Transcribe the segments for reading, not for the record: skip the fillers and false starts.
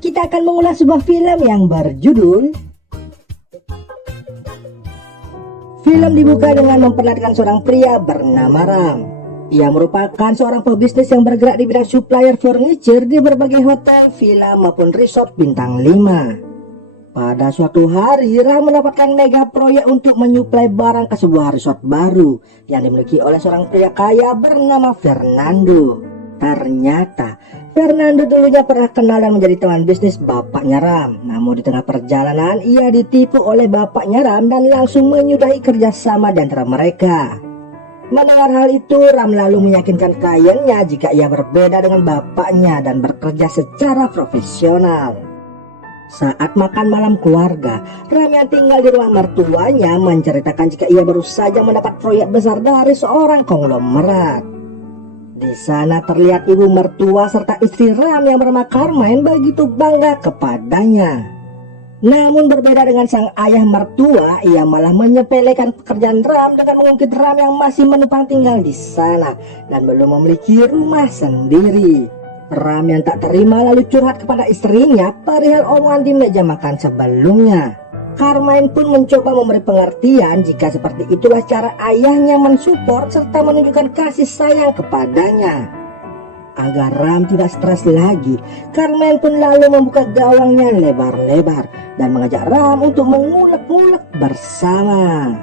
kita akan mengulas sebuah film yang berjudul Film dibuka dengan memperlihatkan seorang pria bernama Ram. Ia merupakan seorang pebisnis yang bergerak di bidang supplier furniture di berbagai hotel, villa maupun resort bintang 5. Pada suatu hari, Ram mendapatkan mega proyek untuk menyuplai barang ke sebuah resort baru yang dimiliki oleh seorang pria kaya bernama Fernando. Ternyata Fernando dulunya pernah kenal dan menjadi teman bisnis bapaknya Ram. Namun di tengah perjalanan ia ditipu oleh bapaknya Ram dan langsung menyudahi kerjasama di antara mereka. Mendengar hal itu, Ram lalu meyakinkan kliennya jika ia berbeda dengan bapaknya dan bekerja secara profesional. Saat makan malam keluarga, Ram yang tinggal di rumah mertuanya menceritakan jika ia baru saja mendapat proyek besar dari seorang konglomerat. Di sana terlihat ibu mertua serta istri Ram yang bernama Carmine begitu bangga kepadanya. Namun berbeda dengan sang ayah mertua, ia malah menyepelekan pekerjaan Ram dengan mengungkit Ram yang masih menumpang tinggal di sana dan belum memiliki rumah sendiri. Ram yang tak terima lalu curhat kepada istrinya perihal omongan di meja makan sebelumnya. Carmine pun mencoba memberi pengertian jika seperti itulah cara ayahnya mensupport serta menunjukkan kasih sayang kepadanya. Agar Ram tidak stres lagi, Carmine pun lalu membuka gawangnya lebar-lebar dan mengajak Ram untuk mengulek-ulek bersama.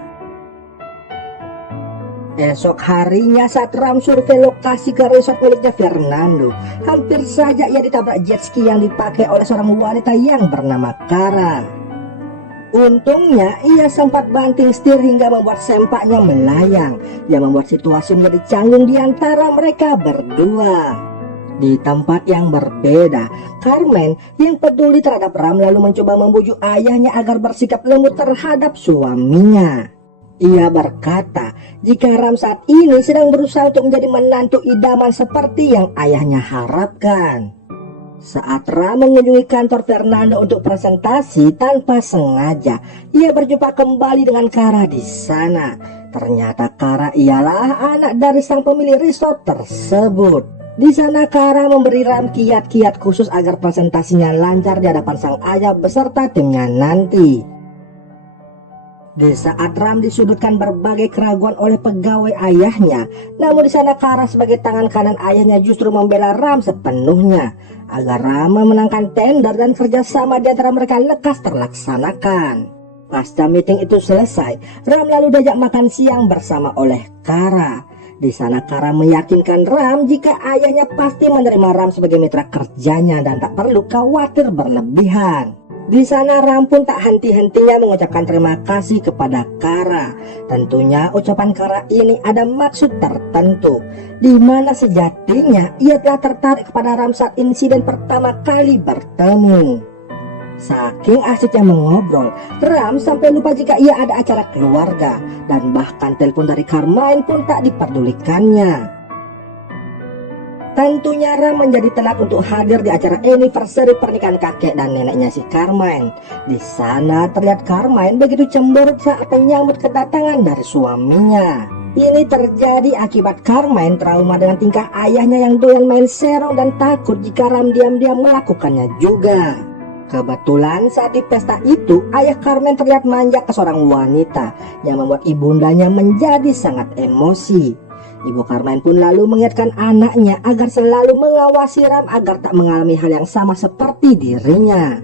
Esok harinya saat Ram survei lokasi ke resort miliknya Fernando, hampir saja ia ditabrak jet ski yang dipakai oleh seorang wanita yang bernama Kara. Untungnya ia sempat banting setir hingga membuat sempaknya melayang, yang membuat situasi menjadi canggung di antara mereka berdua. Di tempat yang berbeda, Carmen yang peduli terhadap Ram lalu mencoba membujuk ayahnya agar bersikap lembut terhadap suaminya. Ia berkata jika Ram saat ini sedang berusaha untuk menjadi menantu idaman seperti yang ayahnya harapkan. Saat Ram mengunjungi kantor Fernando untuk presentasi, tanpa sengaja ia berjumpa kembali dengan Kara di sana. Ternyata Kara ialah anak dari sang pemilik resort tersebut. Di sana Kara memberi Ram kiat-kiat khusus agar presentasinya lancar di hadapan sang ayah beserta timnya nanti. Di saat Ram disudutkan berbagai keraguan oleh pegawai ayahnya, namun di sana Kara sebagai tangan kanan ayahnya justru membela Ram sepenuhnya agar Ram memenangkan tender dan kerjasama di antara mereka lekas terlaksanakan. Pasca meeting itu selesai, Ram lalu diajak makan siang bersama oleh Kara. Di sana Kara meyakinkan Ram jika ayahnya pasti menerima Ram sebagai mitra kerjanya dan tak perlu khawatir berlebihan. Di sana Ram pun tak henti-hentinya mengucapkan terima kasih kepada Kara. Tentunya ucapan Kara ini ada maksud tertentu, di mana sejatinya ia telah tertarik kepada Ram saat insiden pertama kali bertemu. Saking asyiknya mengobrol, Ram sampai lupa jika ia ada acara keluarga, dan bahkan telepon dari Carmine pun tak diperdulikannya. Tentunya Ram menjadi telat untuk hadir di acara anniversary pernikahan kakek dan neneknya si Carmine. Di sana terlihat Carmine begitu cemberut saat menyambut kedatangan dari suaminya. Ini terjadi akibat Carmine trauma dengan tingkah ayahnya yang doyan main serong dan takut jika Ram diam-diam melakukannya juga. Kebetulan saat di pesta itu, ayah Carmine terlihat manja ke seorang wanita yang membuat ibundanya menjadi sangat emosi. Ibu Carmine pun lalu mengingatkan anaknya agar selalu mengawasi Ram agar tak mengalami hal yang sama seperti dirinya.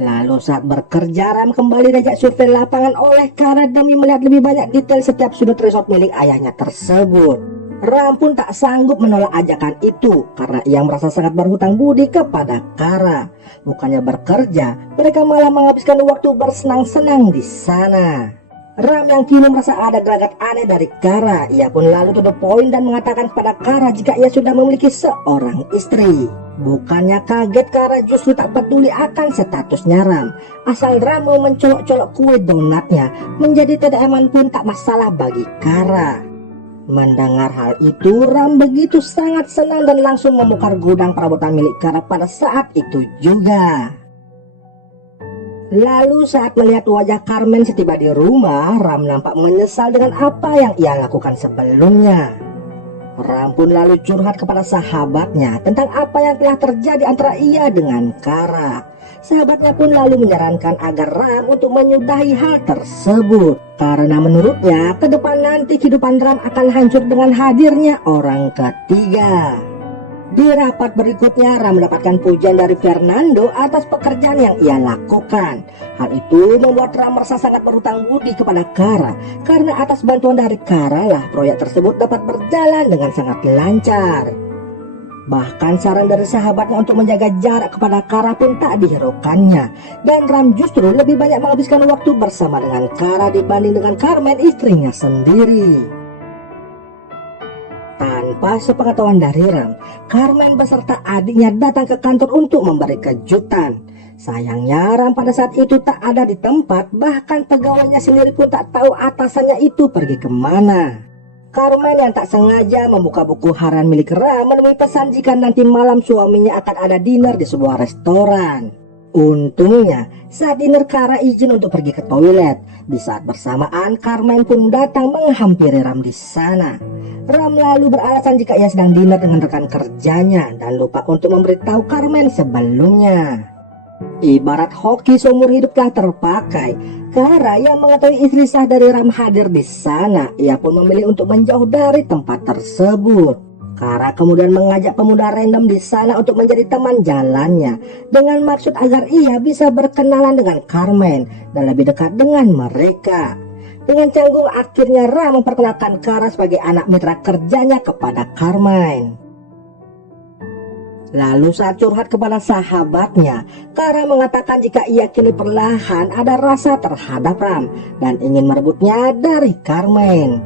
Lalu saat bekerja, Ram kembali diajak survei lapangan oleh Kara demi melihat lebih banyak detail setiap sudut resort milik ayahnya tersebut. Ram pun tak sanggup menolak ajakan itu karena ia merasa sangat berhutang budi kepada Kara. Bukannya bekerja, mereka malah menghabiskan waktu bersenang-senang di sana. Ram yang kini merasa ada gelagat aneh dari Kara, ia pun lalu to the point dan mengatakan kepada Kara jika ia sudah memiliki seorang istri. Bukannya kaget, Kara justru tak peduli akan statusnya Ram. Asal Ram mau mencolok-colok kue donatnya, menjadi TDM pun tak masalah bagi Kara. Mendengar hal itu, Ram begitu sangat senang dan langsung membongkar gudang perabotan milik Kara pada saat itu juga. Lalu saat melihat wajah Carmen setiba di rumah, Ram nampak menyesal dengan apa yang ia lakukan sebelumnya. Ram pun lalu curhat kepada sahabatnya tentang apa yang telah terjadi antara ia dengan Kara. Sahabatnya pun lalu menyarankan agar Ram untuk menyudahi hal tersebut, karena menurutnya ke depan nanti kehidupan Ram akan hancur dengan hadirnya orang ketiga. Di rapat berikutnya, Ram mendapatkan pujian dari Fernando atas pekerjaan yang ia lakukan. Hal itu membuat Ram merasa sangat berhutang budi kepada Kara, karena atas bantuan dari Kara lah proyek tersebut dapat berjalan dengan sangat lancar. Bahkan saran dari sahabatnya untuk menjaga jarak kepada Kara pun tak dihiraukannya, dan Ram justru lebih banyak menghabiskan waktu bersama dengan Kara dibanding dengan Carmen, istrinya sendiri. Tanpa sepengetahuan dari Ram, Carmen beserta adiknya datang ke kantor untuk memberi kejutan. Sayangnya Ram pada saat itu tak ada di tempat, bahkan pegawainya sendiri pun tak tahu atasannya itu pergi kemana. Carmen yang tak sengaja membuka buku harian milik Ram menemui pesan jika nanti malam suaminya akan ada dinner di sebuah restoran. Untungnya saat dinner Kara izin untuk pergi ke toilet. Di saat bersamaan Carmen pun datang menghampiri Ram di sana. Ram lalu beralasan jika ia sedang dinner dengan rekan kerjanya dan lupa untuk memberitahu Carmen sebelumnya. Ibarat hoki seumur hidup telah terpakai. Kara yang mengetahui istri sah dari Ram hadir di sana, ia pun memilih untuk menjauh dari tempat tersebut. Kara kemudian mengajak pemuda random di sana untuk menjadi teman jalannya, dengan maksud agar ia bisa berkenalan dengan Carmen dan lebih dekat dengan mereka. Dengan canggung akhirnya Ram memperkenalkan Kara sebagai anak mitra kerjanya kepada Carmen. Lalu saat curhat kepada sahabatnya, Kara mengatakan jika ia kini perlahan ada rasa terhadap Ram dan ingin merebutnya dari Carmen.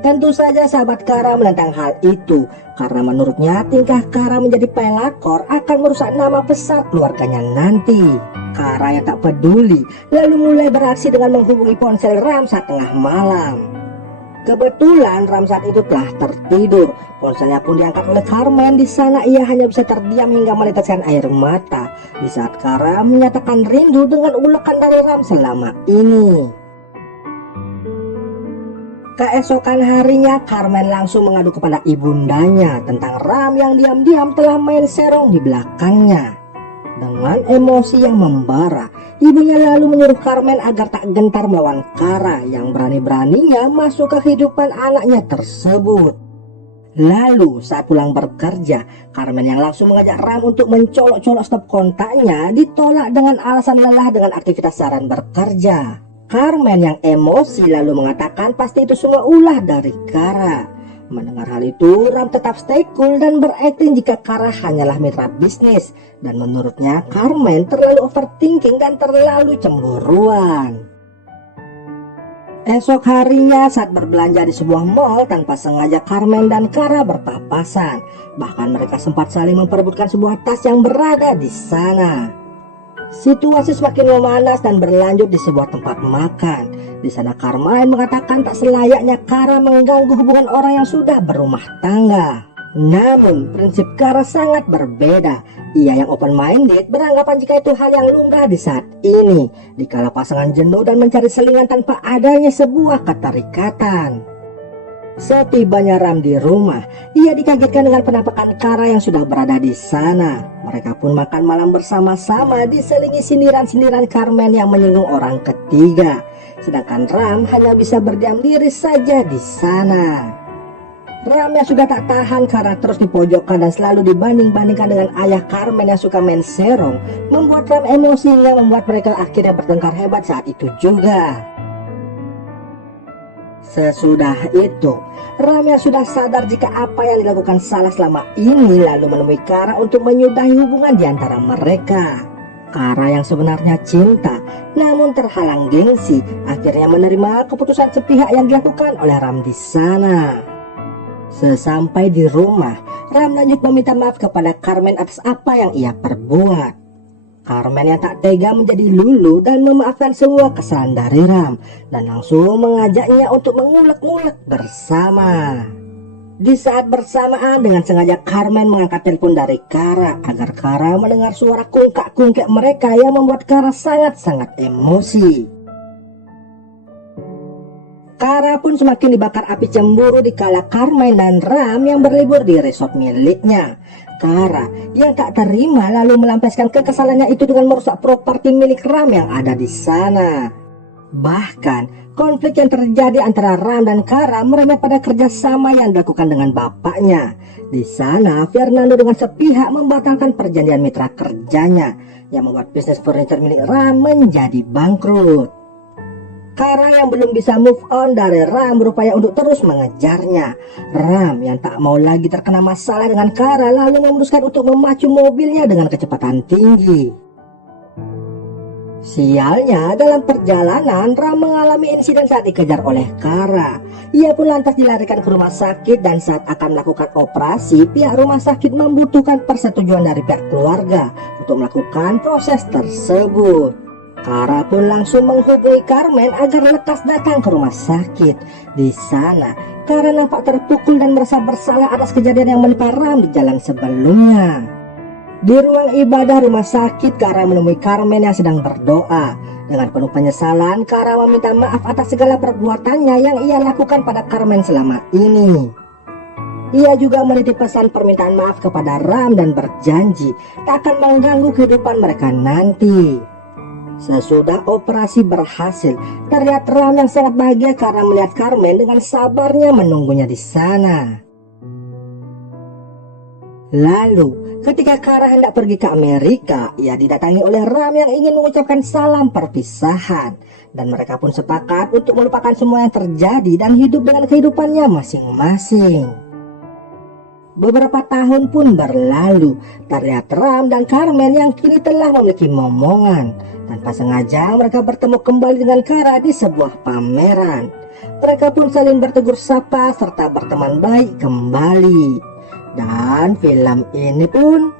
Tentu saja sahabat Kara menentang hal itu, karena menurutnya tingkah Kara menjadi pelakor akan merusak nama besar keluarganya nanti. Kara yang tak peduli lalu mulai beraksi dengan menghubungi ponsel Ram saat tengah malam. Kebetulan Ram saat itu telah tertidur. Ponselnya pun diangkat oleh Carmen. Di sana ia hanya bisa terdiam hingga meneteskan air mata di saat Kara menyatakan rindu dengan ulekan dari Ram selama ini. Keesokan harinya Carmen langsung mengadu kepada ibundanya tentang Ram yang diam-diam telah main serong di belakangnya. Dengan emosi yang membara, ibunya lalu menyuruh Carmen agar tak gentar melawan Kara yang berani-beraninya masuk ke kehidupan anaknya tersebut. Lalu saat pulang bekerja, Carmen yang langsung mengajak Ram untuk mencolok-colok stop kontaknya ditolak dengan alasan lelah dengan aktivitas seharian bekerja. Carmen yang emosi lalu mengatakan pasti itu semua ulah dari Kara. Mendengar hal itu, Ram tetap stay cool dan berakting jika Kara hanyalah mitra bisnis. Dan menurutnya Carmen terlalu overthinking dan terlalu cemburuan. Esok harinya saat berbelanja di sebuah mall, tanpa sengaja Carmen dan Kara berpapasan. Bahkan mereka sempat saling memperebutkan sebuah tas yang berada di sana. Situasi semakin memanas dan berlanjut di sebuah tempat makan. Di sana Carmen mengatakan tak selayaknya Kara mengganggu hubungan orang yang sudah berumah tangga. Namun prinsip Kara sangat berbeda. Ia yang open-minded beranggapan jika itu hal yang lumrah di saat ini, dikala pasangan jenuh dan mencari selingan tanpa adanya sebuah keterikatan. Setibanya Ram di rumah, ia dikagetkan dengan penampakan Kara yang sudah berada di sana. Mereka pun makan malam bersama-sama diselingi sindiran-sindiran Carmen yang menyinggung orang ketiga. Sedangkan Ram hanya bisa berdiam diri saja di sana. Ram yang sudah tak tahan karena terus dipojokkan dan selalu dibanding-bandingkan dengan ayah Carmen yang suka main serong, membuat Ram emosi hingga membuat mereka akhirnya bertengkar hebat saat itu juga. Sesudah itu, Ram yang sudah sadar jika apa yang dilakukan salah selama ini lalu menemui Kara untuk menyudahi hubungan di antara mereka. Kara yang sebenarnya cinta, namun terhalang gengsi, akhirnya menerima keputusan sepihak yang dilakukan oleh Ram di sana. Sesampai di rumah, Ram lanjut meminta maaf kepada Carmen atas apa yang ia perbuat. Carmen yang tak tega menjadi lulu dan memaafkan semua kesalahan dari Ram dan langsung mengajaknya untuk mengulek-ngulek bersama. Di saat bersamaan dengan sengaja Carmen mengangkat telepon dari Kara agar Kara mendengar suara kungkak-kungkek mereka yang membuat Kara sangat-sangat emosi. Kara pun semakin dibakar api cemburu dikala Carmen dan Ram yang berlibur di resort miliknya. Kara yang tak terima lalu melampiaskan kekesalannya itu dengan merusak properti milik Ram yang ada di sana. Bahkan konflik yang terjadi antara Ram dan Kara merembet pada kerjasama yang dilakukan dengan bapaknya. Di sana Fernando dengan sepihak membatalkan perjanjian mitra kerjanya yang membuat bisnis furniture milik Ram menjadi bangkrut. Kara yang belum bisa move on dari Ram berupaya untuk terus mengejarnya. Ram yang tak mau lagi terkena masalah dengan Kara lalu memutuskan untuk memacu mobilnya dengan kecepatan tinggi. Sialnya, dalam perjalanan Ram mengalami insiden saat dikejar oleh Kara. Ia pun lantas dilarikan ke rumah sakit dan saat akan melakukan operasi, pihak rumah sakit membutuhkan persetujuan dari pihak keluarga untuk melakukan proses tersebut. Kara pun langsung menghubungi Carmen agar lekas datang ke rumah sakit. Di sana, Kara nampak terpukul dan merasa bersalah atas kejadian yang menimpa Ram di jalan sebelumnya. Di ruang ibadah rumah sakit, Kara menemui Carmen yang sedang berdoa. Dengan penuh penyesalan, Kara meminta maaf atas segala perbuatannya yang ia lakukan pada Carmen selama ini. Ia juga menitip pesan permintaan maaf kepada Ram dan berjanji tak akan mengganggu kehidupan mereka nanti. Sesudah operasi berhasil, terlihat Ram yang sangat bahagia karena melihat Carmen dengan sabarnya menunggunya di sana. Lalu, ketika Kara hendak pergi ke Amerika, ia didatangi oleh Ram yang ingin mengucapkan salam perpisahan. Dan mereka pun sepakat untuk melupakan semua yang terjadi dan hidup dengan kehidupannya masing-masing. Beberapa tahun pun berlalu, terlihat Ram dan Carmen yang kini telah memiliki momongan. Tanpa sengaja mereka bertemu kembali dengan Kara di sebuah pameran. Mereka pun saling bertegur sapa serta berteman baik kembali. Dan film ini pun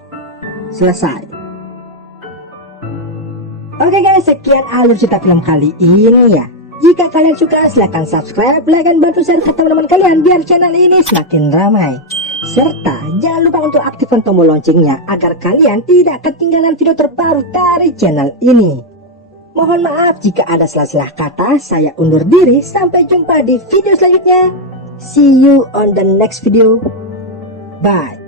selesai. Oke guys, sekian alur cerita film kali ini ya. Jika kalian suka silahkan subscribe, like, dan bantu share ke teman-teman kalian biar channel ini semakin ramai. Serta jangan lupa untuk aktifkan tombol loncengnya agar kalian tidak ketinggalan video terbaru dari channel ini. Mohon maaf jika ada salah-salah kata, saya undur diri, sampai jumpa di video selanjutnya. See you on the next video. Bye.